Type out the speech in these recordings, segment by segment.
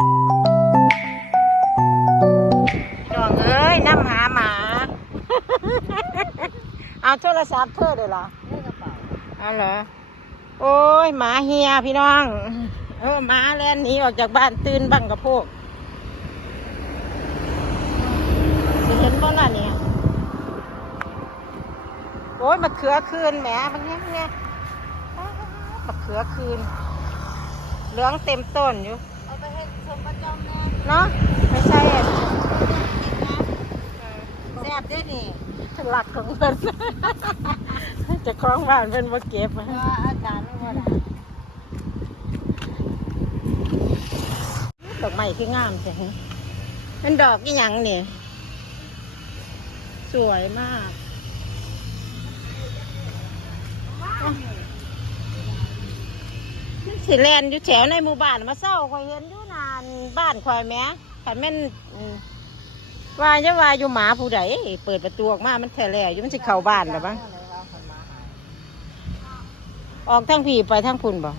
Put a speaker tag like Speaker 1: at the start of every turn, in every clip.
Speaker 1: น้องเอ้ยน้ำหาหมา เอาโทรศัพท์เธอเลยเหรอ
Speaker 2: เอา
Speaker 1: เหรอ โอ้ยหมาเฮียพี่น้อง เออหมาแล่นหนีออกจากบ้านตื่นบังกับพวกเห็นบ่ล่ะเนี่ยโอ้ยมะเขือคืนแหมบางแง่บางแง่อ้าวมะเขือคืนเหลืองเต็มต้นอยู่
Speaker 2: เอาไปให้ชมประจำแน่
Speaker 1: เนาะไม่ใช่อะ
Speaker 2: แซ่บเด้นี่
Speaker 1: หลักของเพิ่นจะคล้องบ้านเพิ่นมาเก็บ
Speaker 2: ว่าอาการมันว่าได้
Speaker 1: ดอกไม้คืองามใช่ไหมเป็นดอกกี่หยังเนี่ยสวยมาก มันสิแลนอยู่แถวในหมู่บ้านมาเศร้าคอยเห็นอยู่นานบ้านคอยแหม่ขันแม่นอืมว่าจะว่าอยู่หมาผู้ใดเปิดประตูออกมามันแถแหล่อยู่มันสิเข้าบ้านหรือบ้าง
Speaker 2: อะไรวะคนมาหา
Speaker 1: ออกทั้งผีไปทั้งพุ่นบ่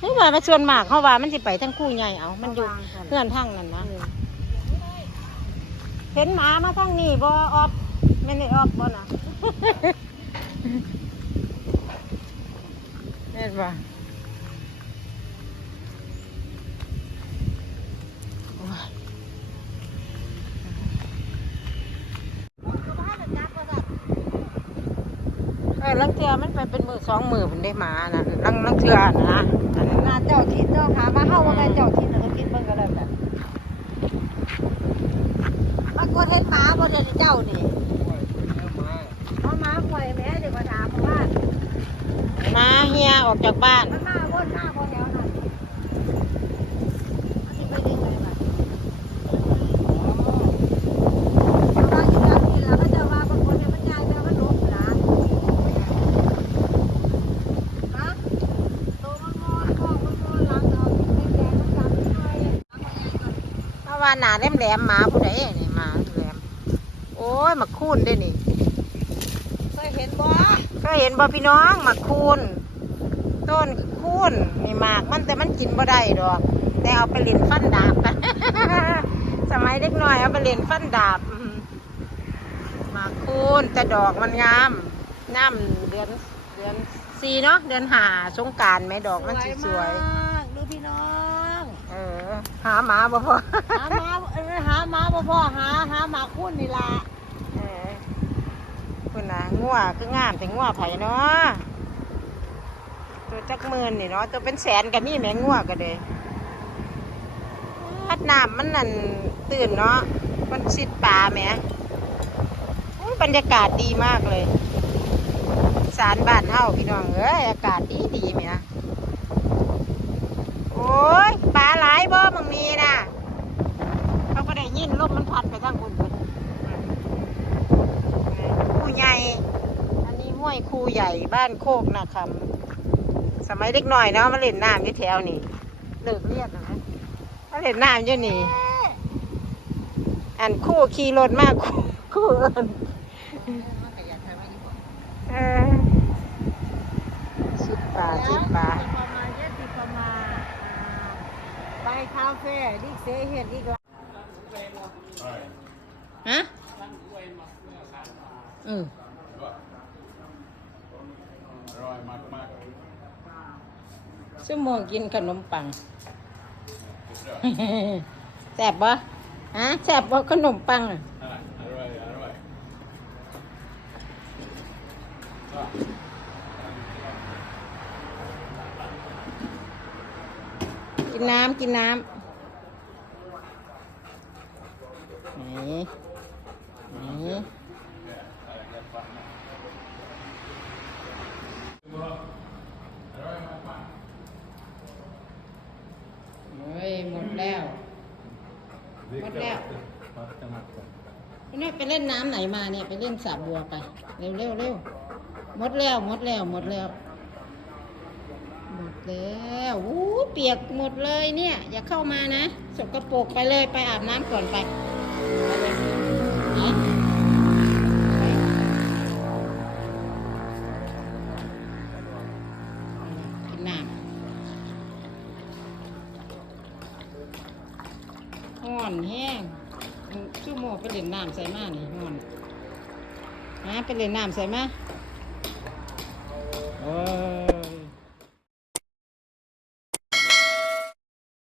Speaker 1: เฮ้ยว่ามาชวนมากเขาว่ามันสิไปทั้งคู่ใหญ่เอา มันอยู่เพื่อนทั้งนั่นนะเห็นหมามาทั้งนี้บ่ออบไม่ได้ออบบ่นะเห็นบ่โอ้ยเออลังเทือมันไปเป็นมือสองมือมันได้หมานะลังลังเทือนะอันนั้น
Speaker 2: งานเจ้าทิศเจ้าขามาเข้าว่าไงเจ้าทิศเราทิศเบิ่งกันเลยแบบปรากฏเห็นหมาบ่เห็นเจ้านี่เอาหมาปล่อยแม่เดี๋ยวมาถามว่า
Speaker 1: หมาเฮียออกจากบ้าน
Speaker 2: มันมาบ่นมาบ่แถวนั้นอันนี้ไปได้ไงบัดเอาว่าอยู่แบบนี้ล่ะเขาจะว่าบางคนเนี่ยมันยายแต่มันหลงหลาน ฮะโตมันงอนพ่อมันงอนหลังเอาแดงๆมันจำหน่อย
Speaker 1: เพราะ ว่าหนาแหลมแหลมๆหมาผู้ใดนี่หมาแหลมโอ้ยมาคูนได้นี่
Speaker 2: เคยเห็นบ่
Speaker 1: ก็เห็นบ่พี่น้องหมากคูนต้นคูนนี่หมากมันแต่มันกินบ่ได้ดอก แต่เอาไปเล่นฟันดาบกันสมัยเด็กน้อยเอาไปเล่นฟันดาบอืมหมากคูนแต่ดอกมันงามน้ำเดือนเดือนสี่เนาะเดือนหาสงกรารไหมดอกมันสิสวย
Speaker 2: มากดูพี่น้อง
Speaker 1: เออ หาหมาบ่พอ
Speaker 2: หาหมาเออหาหมาบ่พ่อหาหาหมาคุ้นนี่ล่ะ
Speaker 1: เออคุณนะงัวคืองามแต่งัวไผ่เนาะตัวจักหมื่นนี่เนาะตัวเป็นแสนกันนี่แหม่งัวก็เลยพัดน้ำมันนั่นตื่นเนาะมันชิดป่าแหมอุ๊ยบรรยากาศดีมากเลย สารบ้านเฮาพี่น้องเอ้ยอากาศดีดีแหม โอ้ยปลาหลายบ่มึงมีนะเขาก็ได้ยินลมมันพัดไปทางคุณพุ่นครูใหญ่ อันนี้ห้วยคูใหญ่บ้านโคกนะครับสมัยเด็กหน่อยเนาะมาเล่นน้ำอยู่แถวนี่เลิกเรียนนะมาเล่นน้ำอยู่นี่ อันคู่ขี่รถมากคู่คู่เอินเออชิดป่าชิดป่า
Speaker 2: ประมาณเจ็ดสิบประมาณไป คาเฟ่ดิเซเห็นอีกแล้ว
Speaker 1: ฮะเออ
Speaker 3: อร่อยมากมาก
Speaker 1: ชั่วโมงกินขนมปังแซ่บบ่ฮะแซ่บบ่ขนมปังอะ
Speaker 3: อร่อยอร่อย
Speaker 1: กินน้ำกินน้ำนี่นี่โอ้ยหมดแล้ว หมดแล้วพี่ยไปเล่นน้ำไหนมาเนี่ย ไปเล่นสระบัวไป เร็วเร็วเร็วหมดแล้วหมดแล้วหมดแล้ว แล้วอู้เปียกหมดเลยเนี่ย อย่าเข้ามานะ สกปรกไปเลยไปอาบน้ำก่อนไปไปเลยกินน้ำห่อนแห้งชั่วโมงไปเล่นน้ำใส่มานี่หอนมาไปเล่นน้ำใส่มาโอ้